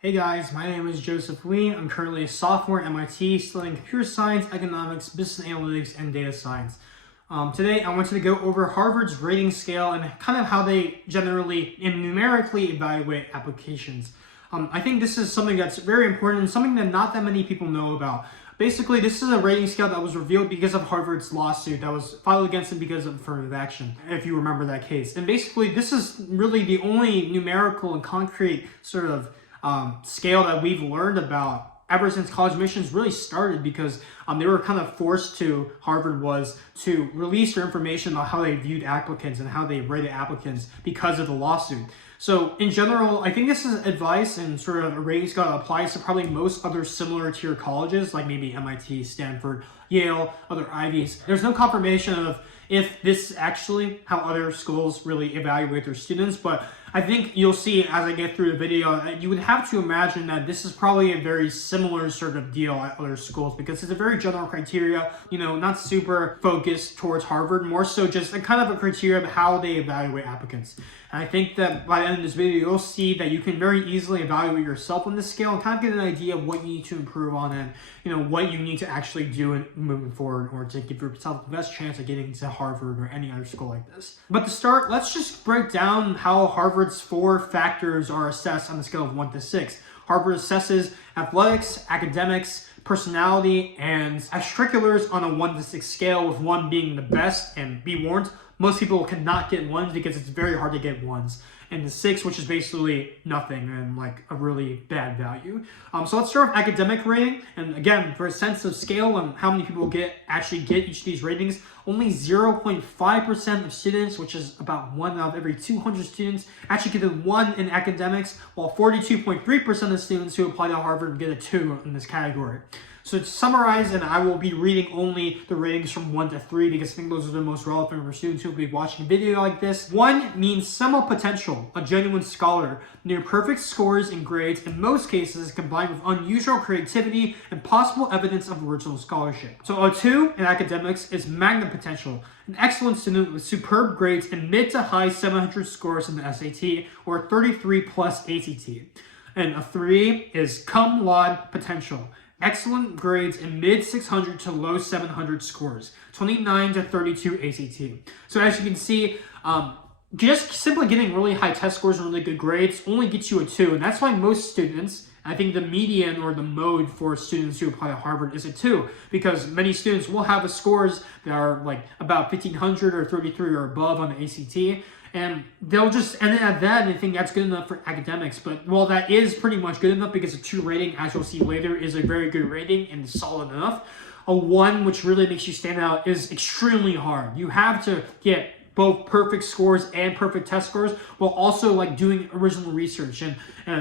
Hey guys, my name is Joseph Lee. I'm currently a sophomore at MIT studying computer science, economics, business analytics, and data science. Today, I wanted to go over Harvard's rating scale and kind of how they generally and numerically evaluate applications. I think this is something that's very important and something that not that many people know about. Basically, this is a rating scale that was revealed because of Harvard's lawsuit that was filed against them because of affirmative action, if you remember that case. And basically, this is really the only numerical and concrete sort of scale that we've learned about ever since college admissions really started, because they were kind of forced to, Harvard was, to release their information about how they viewed applicants and how they rated applicants because of the lawsuit. So in general, I think this is advice and sort of a rating scale that applies to probably most other similar tier colleges, like maybe MIT, Stanford, Yale, other Ivies. There's no confirmation of if this is actually how other schools really evaluate their students, but I think you'll see as I get through the video that you would have to imagine that this is probably a very similar sort of deal at other schools, because it's a very general criteria, not super focused towards Harvard, more so just a kind of a criteria of how they evaluate applicants. And I think that by the end of this video, you'll see that you can very easily evaluate yourself on this scale and kind of get an idea of what you need to improve on and what you need to actually do in moving forward in order to give yourself the best chance of getting into Harvard or any other school like this. But to start, let's just break down how Harvard's 4 factors are assessed on the scale of 1 to 6. Harvard assesses athletics, academics, personality, and extracurriculars on a 1 to 6 scale, with 1 being the best. And be warned, most people cannot get 1s because it's very hard to get 1s. And the 6, which is basically nothing and like a really bad value. So let's start with academic rating. And again, for a sense of scale and how many people actually get each of these ratings, only 0.5% of students, which is about 1 out of every 200 students, actually get a 1 in academics, while 42.3% of students who apply to Harvard get a 2 in this category. So to summarize, and I will be reading only the ratings from 1 to 3 because I think those are the most relevant for students who will be watching a video like this. 1 means seminal potential, a genuine scholar, near perfect scores and grades, in most cases combined with unusual creativity and possible evidence of original scholarship. So a 2 in academics is magna potential, an excellent student with superb grades and mid to high 700 scores in the SAT or 33 plus ACT. And a 3 is cum laude potential, excellent grades in mid 600 to low 700 scores, 29 to 32 ACT. So as you can see, just simply getting really high test scores and really good grades only gets you a 2. And that's why most students, I think the median or the mode for students who apply to Harvard is a 2, because many students will have scores that are like about 1500 or 33 or above on the ACT. And they'll just end it at that and they think that's good enough for academics. But while that is pretty much good enough, because a 2 rating, as you'll see later, is a very good rating and solid enough, a 1, which really makes you stand out, is extremely hard. You have to get both perfect scores and perfect test scores, while also like doing original research and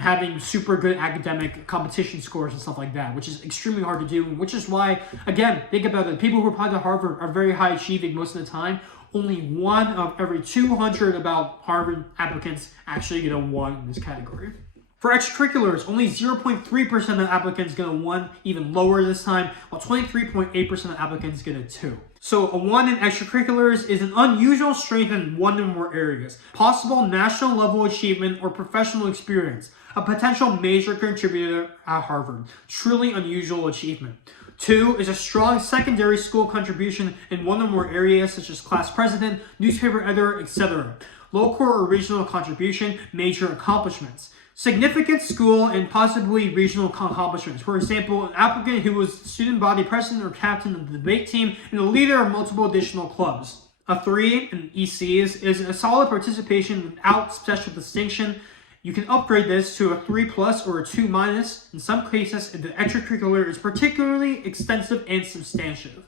having super good academic competition scores and stuff like that, which is extremely hard to do, which is why, again, think about it, people who apply to Harvard are very high achieving most of the time. Only 1 of every 200 about Harvard applicants actually get a 1 in this category. For extracurriculars, only 0.3% of applicants get a 1, even lower this time, while 23.8% of applicants get a 2. So a 1 in extracurriculars is an unusual strength in 1 or more areas, possible national level achievement or professional experience, a potential major contributor at Harvard, truly unusual achievement. 2 is a strong secondary school contribution in 1 or more areas such as class president, newspaper editor, etc. Local or regional contribution, major accomplishments. Significant school and possibly regional accomplishments. For example, an applicant who was student body president or captain of the debate team and a leader of multiple additional clubs. A 3 in ECs is a solid participation without special distinction. You can upgrade this to a 3 plus or a 2 minus in some cases if the extracurricular is particularly extensive and substantive.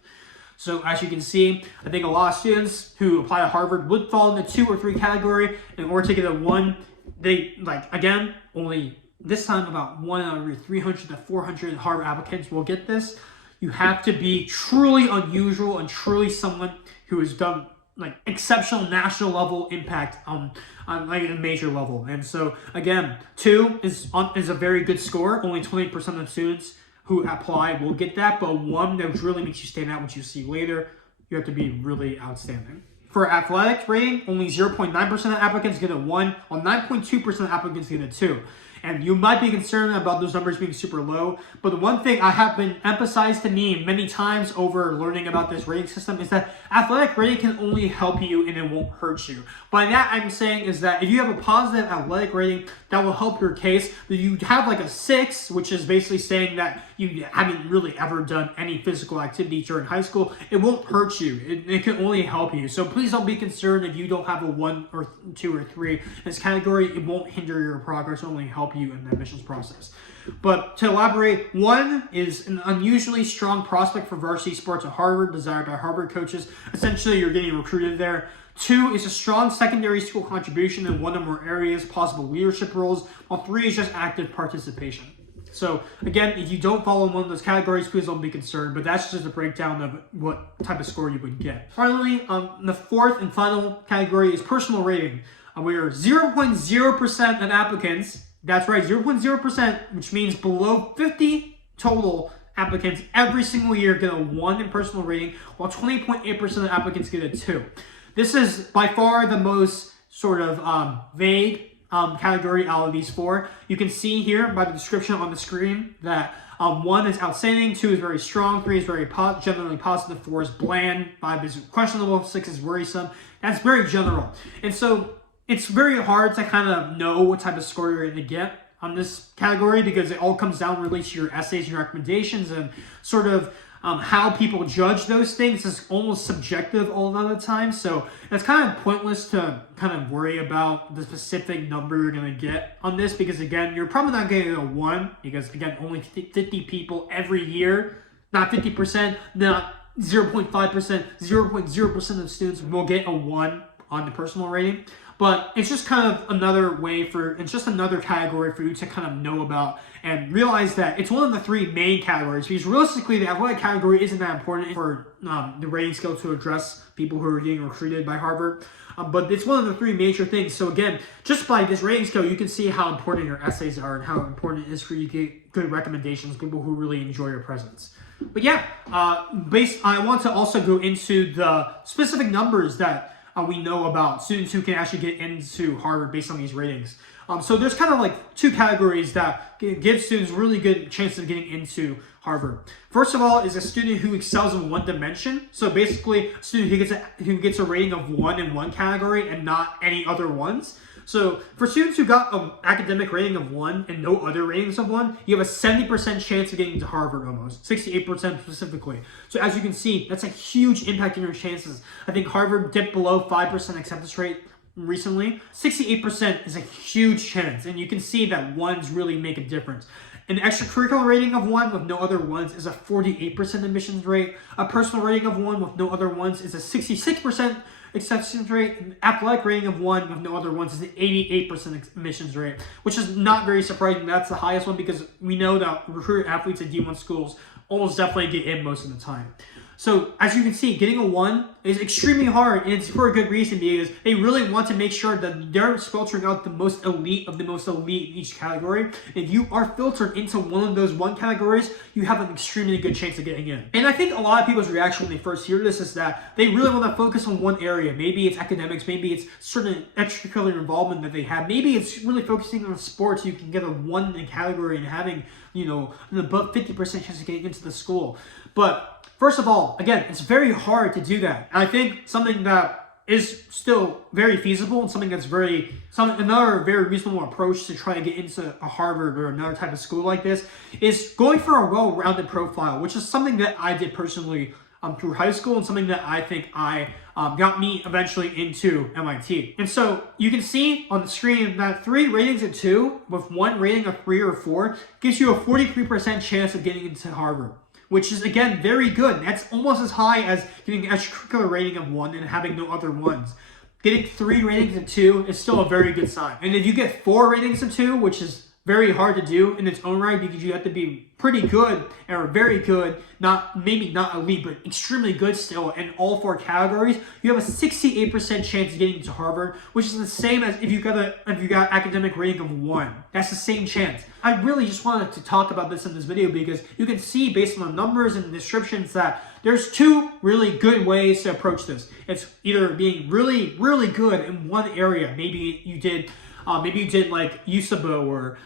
So as you can see, I think a lot of students who apply to Harvard would fall in the 2 or 3 category. In order to get a 1, they, again, only this time about 1 out of every 300 to 400 Harvard applicants will get this. You have to be truly unusual and truly someone who has done exceptional national level impact on like a major level. And so again, 2 is a very good score. Only 20% of students who apply will get that, but 1 that really makes you stand out, which you see later, you have to be really outstanding. For athletic rating, only 0.9% of applicants get a 1, while 9.2% of applicants get a 2. And you might be concerned about those numbers being super low, but the one thing I have been emphasized to me many times over learning about this rating system is that athletic rating can only help you and it won't hurt you. By that I'm saying is that if you have a positive athletic rating, that will help your case. That you have like a 6, which is basically saying that you haven't really ever done any physical activity during high school, it won't hurt you. It can only help you. So please don't be concerned if you don't have a 1 or 2 or 3 in this category. It won't hinder your progress, only help you in the admissions process. But to elaborate, 1 is an unusually strong prospect for varsity sports at Harvard, desired by Harvard coaches. Essentially, you're getting recruited there. 2 is a strong secondary school contribution in one or more areas, possible leadership roles, while 3 is just active participation. So again, if you don't follow one of those categories, please don't be concerned, but that's just a breakdown of what type of score you would get. Finally, the 4th and final category is personal rating. Where 0.0% of applicants, that's right, 0.0%, which means below 50 total applicants every single year get a 1 in personal rating, while 20.8% of applicants get a 2. This is by far the most sort of vague category out of these 4. You can see here by the description on the screen that 1 is outstanding, 2 is very strong, 3 is very generally positive, 4 is bland, 5 is questionable, 6 is worrisome. That's very general. And so it's very hard to kind of know what type of score you're going to get on this category because it all comes down really to your essays and your recommendations and sort of how people judge those things is almost subjective all of the time. So it's kind of pointless to kind of worry about the specific number you're going to get on this because, again, you're probably not getting a 1 because, again, only 50 people every year, not 50%, not 0.5%, 0.0% of students will get a 1 on the personal rating. But it's just kind of another way it's just another category for you to kind of know about and realize that it's one of the 3 main categories because realistically the athletic category isn't that important for the rating scale to address people who are getting recruited by Harvard. But it's one of the 3 major things. So again, just by this rating scale, you can see how important your essays are and how important it is for you to get good recommendations, people who really enjoy your presence. But yeah, I want to also go into the specific numbers that we know about students who can actually get into Harvard based on these ratings. So there's kind of like 2 categories that give students really good chances of getting into Harvard. First of all is a student who excels in one dimension. So basically a student who gets a rating of 1 in one category and not any other ones. So for students who got an academic rating of 1 and no other ratings of 1, you have a 70% chance of getting into Harvard almost, 68% specifically. So as you can see, that's a huge impact in your chances. I think Harvard dipped below 5% acceptance rate recently. 68% is a huge chance, and you can see that 1s really make a difference. An extracurricular rating of 1 with no other 1s is a 48% admissions rate. A personal rating of 1 with no other 1s is a 66% acceptance rate. An athletic rating of 1 with no other 1s is an 88% admissions rate, which is not very surprising. That's the highest one because we know that recruited athletes at D1 schools almost definitely get in most of the time. So as you can see, getting a 1 is extremely hard, and it's for a good reason because they really want to make sure that they're filtering out the most elite of the most elite in each category. If you are filtered into one of those 1 categories, you have an extremely good chance of getting in. And I think a lot of people's reaction when they first hear this is that they really want to focus on one area. Maybe it's academics, maybe it's certain extracurricular involvement that they have. Maybe it's really focusing on sports. You can get a 1 in a category and having, an above 50% chance of getting into the school. But first of all, again, it's very hard to do that. And I think something that is still very feasible and something that's another very reasonable approach to try to get into a Harvard or another type of school like this is going for a well-rounded profile, which is something that I did personally through high school and something that I think got me eventually into MIT. And so you can see on the screen that 3 ratings of 2 with 1 rating of 3 or 4 gives you a 43% chance of getting into Harvard, which is, again, very good. That's almost as high as getting an extracurricular rating of 1 and having no other 1s. Getting 3 ratings of 2 is still a very good sign. And if you get 4 ratings of 2, which is very hard to do in its own right because you have to be pretty good or very good, maybe not elite, but extremely good still in all 4 categories, you have a 68% chance of getting into Harvard, which is the same as if you got academic rating of 1. That's the same chance. I really just wanted to talk about this in this video because you can see based on the numbers and the descriptions that there's 2 really good ways to approach this. It's either being really, really good in one area. Maybe you did like USABO or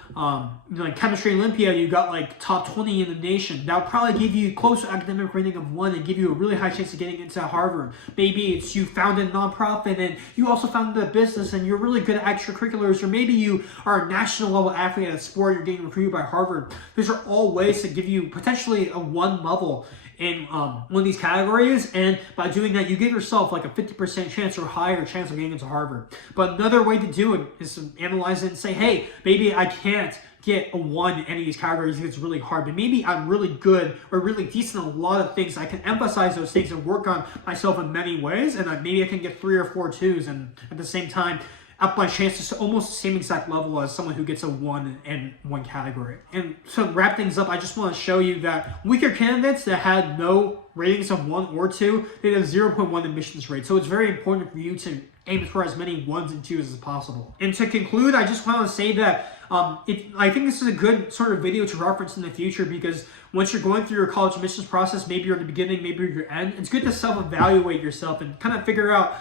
like Chemistry Olympia, you got like top 20 in the nation. That would probably give you close to academic rating of 1 and give you a really high chance of getting into Harvard. Maybe it's you founded a nonprofit and you also founded a business and you're really good at extracurriculars, or maybe you are a national level athlete at a sport, you're getting recruited by Harvard. These are all ways to give you potentially a 1 level in one of these categories, and by doing that you give yourself like a 50% chance or higher chance of getting into Harvard. But another way to do it is to analyze it and say, hey, maybe I can't get a 1 in any of these categories because it's really hard, but maybe I'm really good or really decent at a lot of things. I can emphasize those things and work on myself in many ways, and maybe I can get 3 or 4 2s, and at the same time up my chances to almost the same exact level as someone who gets a 1 in one category. And so to wrap things up, I just want to show you that weaker candidates that had no ratings of 1 or 2, they had a 0.1 admissions rate. So it's very important for you to aim for as many 1s and 2s as possible. And to conclude, I just want to say that I think this is a good sort of video to reference in the future, because once you're going through your college admissions process, maybe you're at the beginning, maybe you're at your end, it's good to self-evaluate yourself and kind of figure out,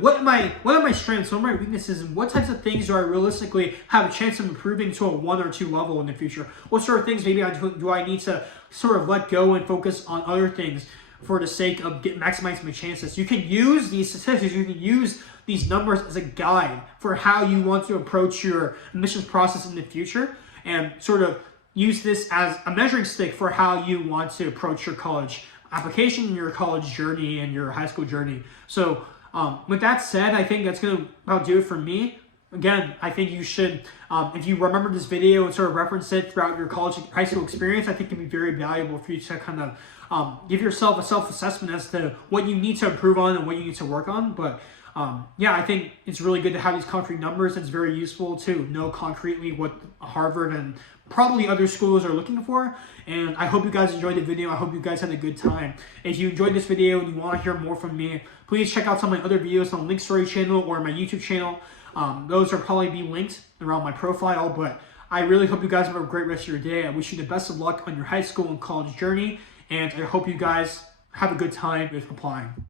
what are my strengths, what are my weaknesses, and what types of things do I realistically have a chance of improving to a 1 or 2 level in the future? What sort of things maybe do I need to sort of let go and focus on other things for the sake of maximizing my chances? You can use these statistics, you can use these numbers as a guide for how you want to approach your admissions process in the future, and sort of use this as a measuring stick for how you want to approach your college application, your college journey, and your high school journey. So with that said, I think that's going to about do it for me. Again, I think you should, if you remember this video and sort of reference it throughout your college and high school experience, I think it can be very valuable for you to kind of give yourself a self-assessment as to what you need to improve on and what you need to work on. But yeah, I think it's really good to have these concrete numbers. It's very useful to know concretely what Harvard and probably other schools are looking for. And I hope you guys enjoyed the video. I hope you guys had a good time. If you enjoyed this video and you want to hear more from me, please check out some of my other videos on the Linkstory channel or my YouTube channel. Those will probably be linked around my profile, but I really hope you guys have a great rest of your day. I wish you the best of luck on your high school and college journey, and I hope you guys have a good time with applying.